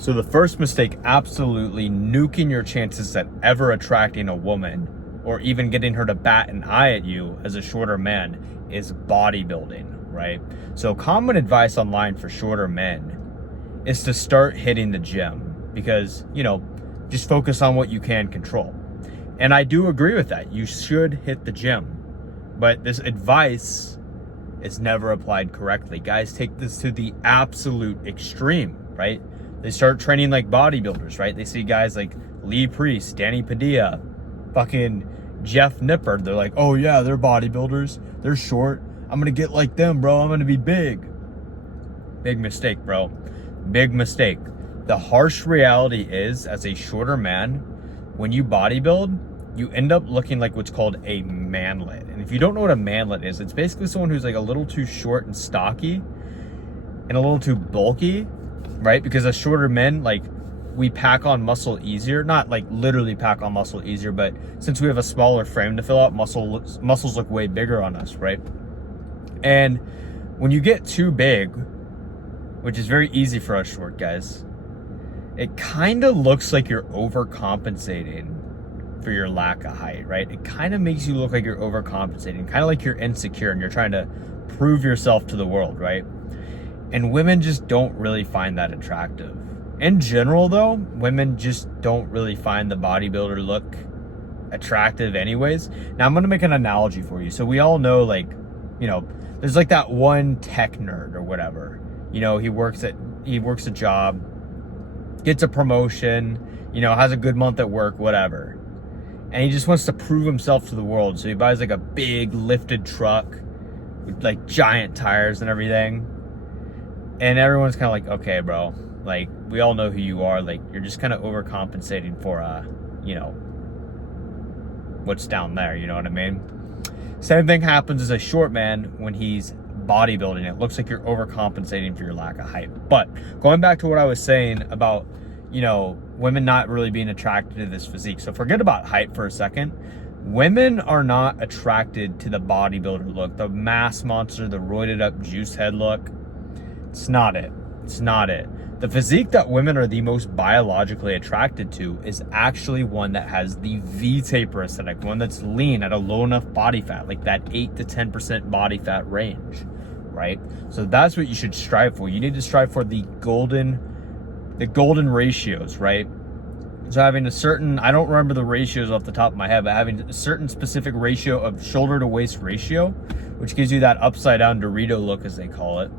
So the first mistake, absolutely nuking your chances at ever attracting a woman or even getting her to bat an eye at you as a shorter man, is bodybuilding, right? So common advice online for shorter men is to start hitting the gym because, just focus on what you can control. And I do agree with that. You should hit the gym, but this advice is never applied correctly. Guys take this to the absolute extreme, right? They start training like bodybuilders, right? They see guys like Lee Priest, Danny Padilla, fucking Jeff Nipper. They're like, oh yeah, they're bodybuilders. They're short. I'm gonna get like them, bro. I'm gonna be big. Big mistake, bro. Big mistake. The harsh reality is, as a shorter man, when you bodybuild, you end up looking like what's called a manlet. And if you don't know what a manlet is, it's basically someone who's like a little too short and stocky and a little too bulky, right? Because as shorter men, like, we pack on muscle easier. Not like literally pack on muscle easier, but since we have a smaller frame to fill out, muscles look way bigger on us, right? And when you get too big, which is very easy for us short guys, it kind of looks like you're overcompensating for your lack of height, right? It kind of makes you look like you're overcompensating, kind of like you're insecure and you're trying to prove yourself to the world, right? And women just don't really find that attractive. In general, though, women just don't really find the bodybuilder look attractive anyways. Now, I'm going to make an analogy for you. So we all know, like, there's like that one tech nerd or whatever. He works a job, gets a promotion, has a good month at work, whatever. And he just wants to prove himself to the world. So he buys like a big lifted truck with like giant tires and everything. And everyone's kind of like, okay, bro, like, we all know who you are. Like, you're just kind of overcompensating for, what's down there. You know what I mean? Same thing happens as a short man when he's bodybuilding. It looks like you're overcompensating for your lack of height. But going back to what I was saying about, women not really being attracted to this physique. So forget about height for a second. Women are not attracted to the bodybuilder look, the mass monster, the roided up juice head look. It's not it. It's not it. The physique that women are the most biologically attracted to is actually one that has the V-taper aesthetic, one that's lean at a low enough body fat, like that 8 to 10% body fat range, right? So that's what you should strive for. You need to strive for the golden ratios, right? So having a certain, I don't remember the ratios off the top of my head, but having a certain specific ratio of shoulder to waist ratio, which gives you that upside down Dorito look, as they call it,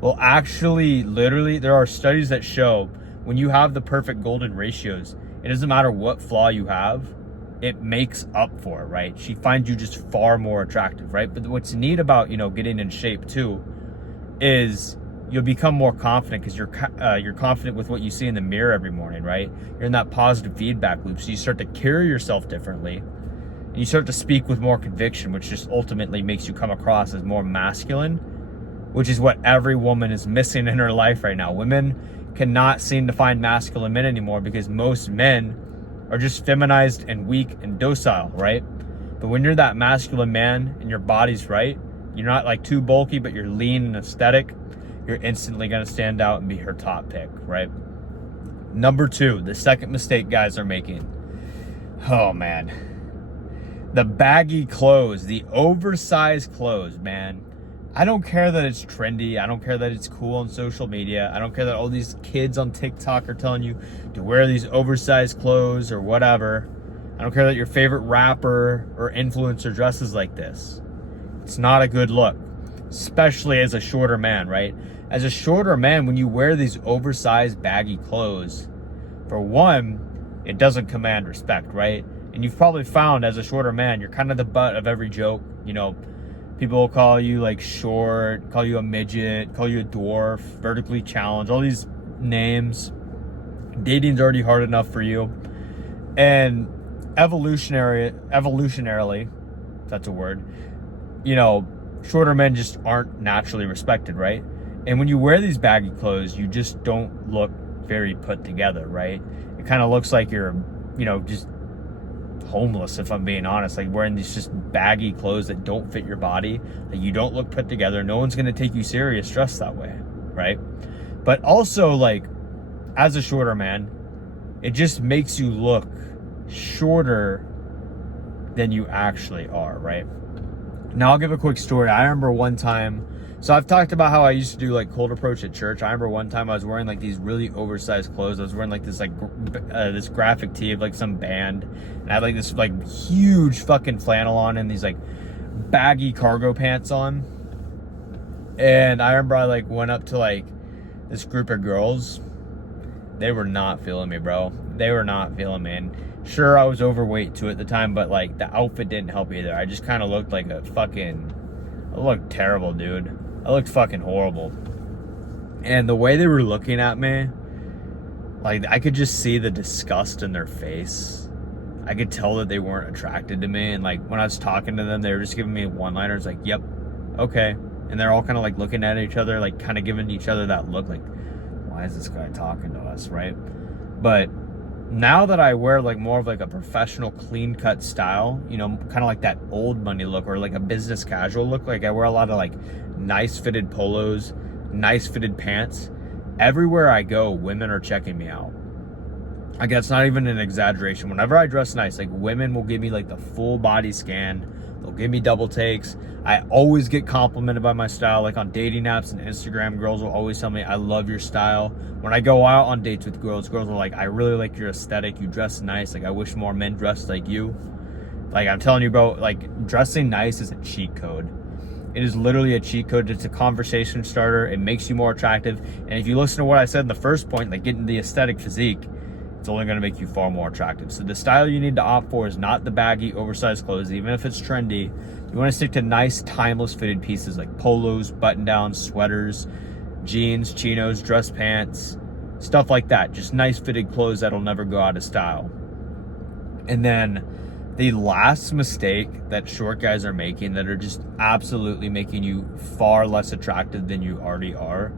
will actually, literally, there are studies that show when you have the perfect golden ratios, it doesn't matter what flaw you have, it makes up for it, right? She finds you just far more attractive, right? But what's neat about, getting in shape too, is you'll become more confident because you're confident with what you see in the mirror every morning, right? You're in that positive feedback loop. So you start to carry yourself differently and you start to speak with more conviction, which just ultimately makes you come across as more masculine, which is what every woman is missing in her life right now. Women cannot seem to find masculine men anymore because most men are just feminized and weak and docile, right? But when you're that masculine man and your body's right, you're not like too bulky, but you're lean and aesthetic, you're instantly going to stand out and be her top pick, right? Number 2, the second mistake guys are making. Oh, man. The baggy clothes, the oversized clothes, man. I don't care that it's trendy. I don't care that it's cool on social media. I don't care that all these kids on TikTok are telling you to wear these oversized clothes or whatever. I don't care that your favorite rapper or influencer dresses like this. It's not a good look, especially as a shorter man, right? As a shorter man, when you wear these oversized baggy clothes, for one, it doesn't command respect, right? And you've probably found as a shorter man, you're kind of the butt of every joke. People will call you like short, call you a midget, call you a dwarf, vertically challenged, all these names. Dating's already hard enough for you. And evolutionarily, if that's a word, shorter men just aren't naturally respected, right? And when you wear these baggy clothes, you just don't look very put together, right? It kind of looks like you're, just homeless, if I'm being honest, like wearing these just baggy clothes that don't fit your body, that you don't look put together. No one's going to take you serious dressed that way, right? But also, like, as a shorter man, it just makes you look shorter than you actually are, right? Now I'll give a quick story. I remember one time, so I've talked about how I used to do like cold approach at church. I remember one time I was wearing like these really oversized clothes. I was wearing like this this graphic tee of like some band, and I had like this like huge fucking flannel on and these like baggy cargo pants on. And I remember I like went up to like this group of girls. They were not feeling me, bro. They were not feeling me. And sure, I was overweight too at the time, but like the outfit didn't help either. I just kind of looked like I looked terrible, dude. I looked fucking horrible. And the way they were looking at me, like I could just see the disgust in their face. I could tell that they weren't attracted to me. And like when I was talking to them, they were just giving me one-liners like, yep, okay. And they're all kind of like looking at each other, like kind of giving each other that look like, why is this guy talking to us, right? But now that I wear like more of like a professional clean cut style, you know, kind of like that old money look or like a business casual look, like I wear a lot of like nice fitted polos, nice fitted pants. Everywhere I go, women are checking me out. Like that's not even an exaggeration. Whenever I dress nice, like women will give me like the full body scan. They'll give me double takes. I always get complimented by my style. Like on dating apps and Instagram, girls will always tell me, I love your style. When I go out on dates with girls are like, I really like your aesthetic. You dress nice. Like I wish more men dressed like you. Like I'm telling you, bro, like dressing nice is a cheat code. It is literally a cheat code. It's a conversation starter. It makes you more attractive. And if you listen to what I said in the first point, like getting the aesthetic physique, it's only going to make you far more attractive. So the style you need to opt for is not the baggy, oversized clothes, even if it's trendy. You want to stick to nice, timeless fitted pieces like polos, button-downs, sweaters, jeans, chinos, dress pants, stuff like that. Just nice fitted clothes that'll never go out of style. And then the last mistake that short guys are making that are just absolutely making you far less attractive than you already are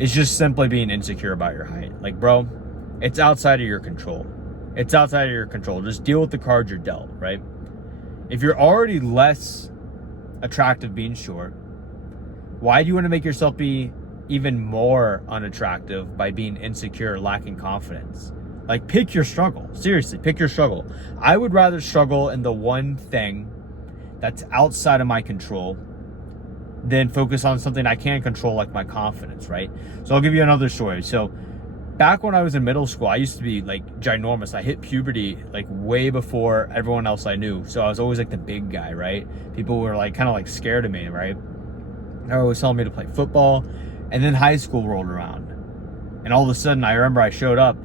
is just simply being insecure about your height. Like, bro, it's outside of your control. It's outside of your control. Just deal with the cards you're dealt, right? If you're already less attractive being short, why do you want to make yourself be even more unattractive by being insecure, lacking confidence? Like, pick your struggle. Seriously, pick your struggle. I would rather struggle in the one thing that's outside of my control than focus on something I can control, like my confidence, right? So I'll give you another story. So back when I was in middle school, I used to be like ginormous. I hit puberty like way before everyone else I knew. So I was always like the big guy, right? People were like kind of like scared of me, right? They were always telling me to play football. And then high school rolled around. And all of a sudden I remember I showed up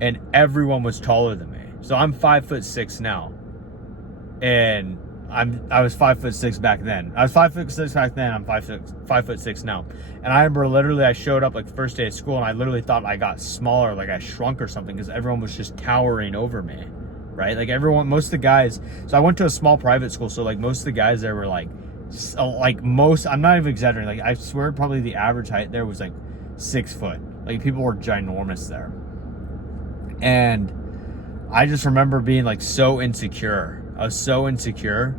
and everyone was taller than me. So I'm 5'6" now. And I was 5'6" back then. I was 5'6" back then. I'm 5'6" now. And I remember literally I showed up like first day of school and I literally thought I got smaller, like I shrunk or something, because everyone was just towering over me, right? Like most of the guys. So I went to a small private school. So like most of the guys there were like most. I'm not even exaggerating. Like I swear, probably the average height there was like 6 foot. Like people were ginormous there. And I just remember being like so insecure. I was so insecure.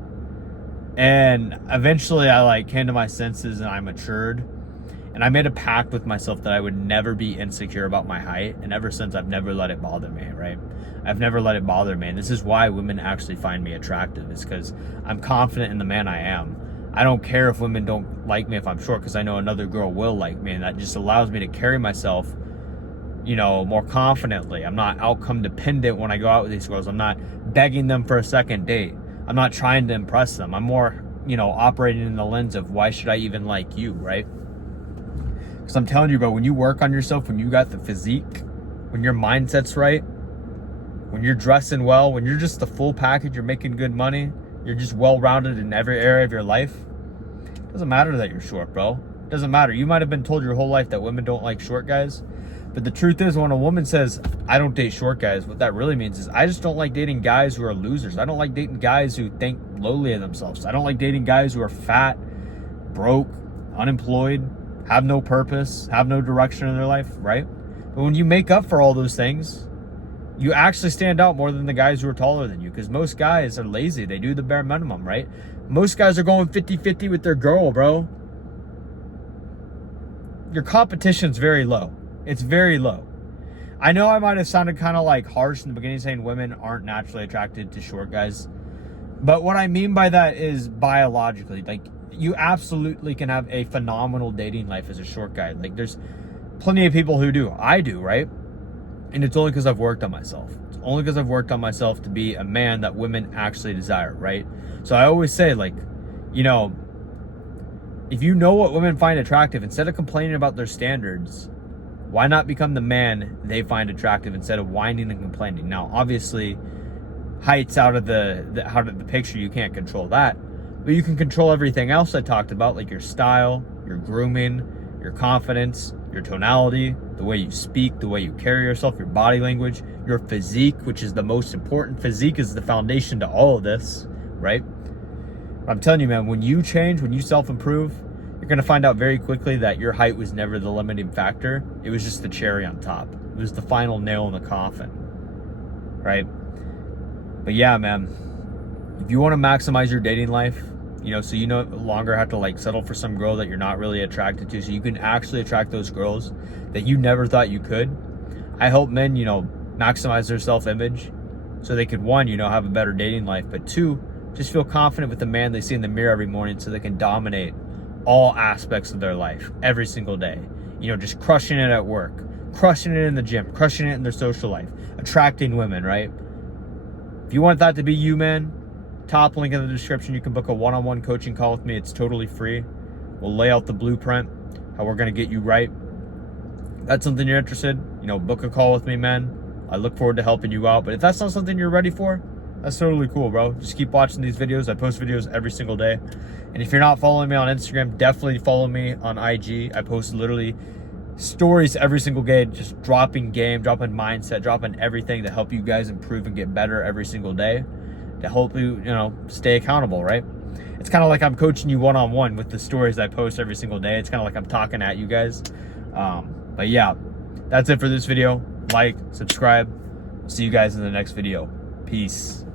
And eventually I like came to my senses and I matured. And I made a pact with myself that I would never be insecure about my height. And ever since, I've never let it bother me, right? I've never let it bother me. And this is why women actually find me attractive, is because I'm confident in the man I am. I don't care if women don't like me if I'm short, because I know another girl will like me. And that just allows me to carry myself, you know, more confidently. I'm not outcome dependent when I go out with these girls. I'm not begging them for a second date. I'm not trying to impress them. I'm more, you know, operating in the lens of why should I even like you, right? Because I'm telling you, bro, when you work on yourself, when you got the physique, when your mindset's right, when you're dressing well, when you're just the full package, you're making good money, you're just well-rounded in every area of your life, it doesn't matter that you're short, bro. It doesn't matter. You might have been told your whole life that women don't like short guys. But the truth is, when a woman says, I don't date short guys, what that really means is I just don't like dating guys who are losers. I don't like dating guys who think lowly of themselves. I don't like dating guys who are fat, broke, unemployed, have no purpose, have no direction in their life, right? But when you make up for all those things, you actually stand out more than the guys who are taller than you, because most guys are lazy. They do the bare minimum, right? Most guys are going 50-50 with their girl, bro. Your competition's very low. It's very low. I know I might have sounded kind of like harsh in the beginning saying women aren't naturally attracted to short guys. But what I mean by that is biologically, like you absolutely can have a phenomenal dating life as a short guy. Like there's plenty of people who do. I do, right? And it's only because I've worked on myself. It's only because I've worked on myself to be a man that women actually desire, right? So I always say, like, you know, if you know what women find attractive, instead of complaining about their standards, why not become the man they find attractive instead of whining and complaining? Now, obviously, height's out of the picture. You can't control that. But you can control everything else I talked about, like your style, your grooming, your confidence, your tonality, the way you speak, the way you carry yourself, your body language, your physique, which is the most important. Physique is the foundation to all of this, right? I'm telling you, man, when you change, when you self-improve, you're going to find out very quickly that your height was never the limiting factor. It was just the cherry on top. It was the final nail in the coffin, right? But yeah, man, if you want to maximize your dating life, you know, so you no longer have to like settle for some girl that you're not really attracted to, so you can actually attract those girls that you never thought you could. I hope men, you know, maximize their self-image so they could, one, you know, have a better dating life, but two, just feel confident with the man they see in the mirror every morning so they can dominate all aspects of their life every single day. You know, just crushing it at work, crushing it in the gym, crushing it in their social life, attracting women, right? If you want that to be you, man, top link in the description. You can book a one-on-one coaching call with me. It's totally free. We'll lay out the blueprint, how we're going to get you right. If that's something you're interested, you know, book a call with me, man. I look forward to helping you out. But if that's not something you're ready for, that's totally cool, bro. Just keep watching these videos. I post videos every single day. And if you're not following me on Instagram, definitely follow me on IG. I post literally stories every single day, just dropping game, dropping mindset, dropping everything to help you guys improve and get better every single day, to help you, you know, stay accountable, right? It's kind of like I'm coaching you one-on-one with the stories I post every single day. It's kind of like I'm talking at you guys. But yeah, that's it for this video. Like, subscribe. See you guys in the next video. Peace.